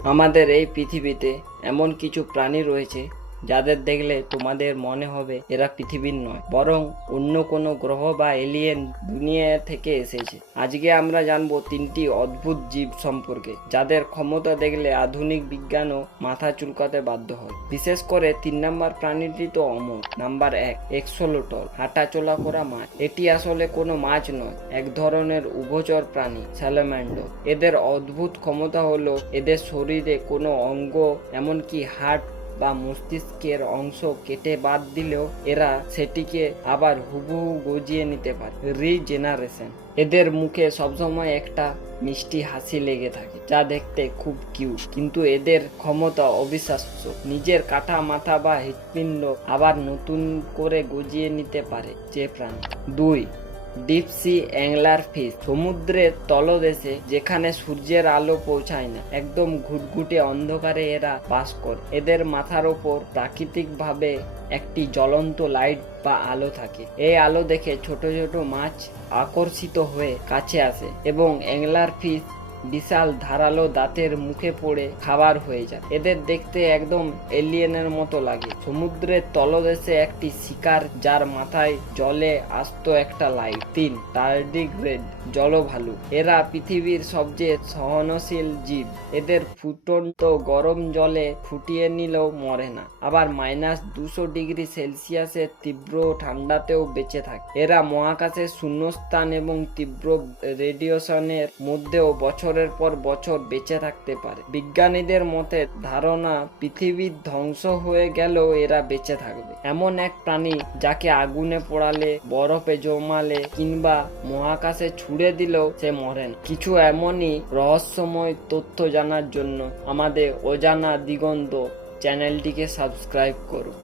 আমাদের এই পৃথিবীতে এমন কিছু প্রাণী রয়েছে যাদের দেখলে তোমাদের মনে হবে এরা পৃথিবীর নয়, বরং অন্য কোনো গ্রহ বা এলিয়েন দুনিয়া থেকে এসেছে। আজকে আমরা জানবো তিনটি অদ্ভুত জীব সম্পর্কে যাদের ক্ষমতা দেখলে আধুনিক বিজ্ঞানও মাথা চুলকাতে বাধ্য হয়। বিশেষ করে 3 নম্বর প্রাণীটি তো অমর। নাম্বার 1, এক্সোলোটল, হাঁটাচলা করা মাছ। এটি আসলে কোনো মাছ নয়, এক ধরনের উভচর প্রাণী, স্যালামান্ডার। এদের অদ্ভুত ক্ষমতা হলো এদের শরীরে কোনো অঙ্গ, এমনকি হাড় বা মস্তিষ্কের অংশ কেটে বাদ দিলেও এরা সেটিকে আবার হুবহু গজিয়ে নিতে পারে। রিজেনারেশন। এদের মুখে সবসময় একটা মিষ্টি হাসি লেগে থাকে যা দেখতে খুব কিউট, কিন্তু এদের ক্ষমতা অবিশ্বাস্য। নিজের কাটা মাথা বা হৃৎপিণ্ড আবার নতুন করে গজিয়ে নিতে পারে যে প্রাণী। 2, ডিপ সি অ্যাংলার ফিশ। সমুদ্রের তলদেশে যেখানে সূর্যের আলো পৌঁছায় না, একদম ঘুটঘুটে অন্ধকারে এরা বাস করে। এদের মাথার ওপর প্রাকৃতিকভাবে একটি জ্বলন্ত লাইট বা আলো থাকে। এই আলো দেখে ছোট ছোট মাছ আকর্ষিত হয়ে কাছে আসে এবং অ্যাংলার ফিশ বিশাল ধারালো দাঁতের মুখে পড়ে খাবার হয়ে যায়। এদের দেখতে একদম এলিয়েনের মতো লাগে। সমুদ্রের তলদেশে একটি শিকার যার মাথায় জলে আস্ত একটা লাইট। 3, টার্ডিগ্রেড, জলভালু। এরা পৃথিবীর সবচেয়ে সহনশীল জীব। এদের ফুটন্ত গরম জলে ফুটিয়ে নিলেও মরে না, আবার -200°C তীব্র ঠান্ডাতেও বেঁচে থাকে। এরা মহাকাশের শূন্যস্থান এবং তীব্র রেডিয়েশনের মধ্যেও বছরের পর বছর বেঁচে থাকতে পারে। বিজ্ঞানীদের মতে ধারণা পৃথিবীর ধ্বংস হয়ে গেলেও এরা বেঁচে থাকবে। এমন এক প্রাণী যাকে আগুনে পোড়ালে, বরফে জমালে কিংবা মহাকাশে ছুড়ে দিলেও সে মরে না। কিছু এমনই রহস্যময় তথ্য জানার জন্য আমাদের অজানা দিগন্ত চ্যানেলটিকে সাবস্ক্রাইব করুন।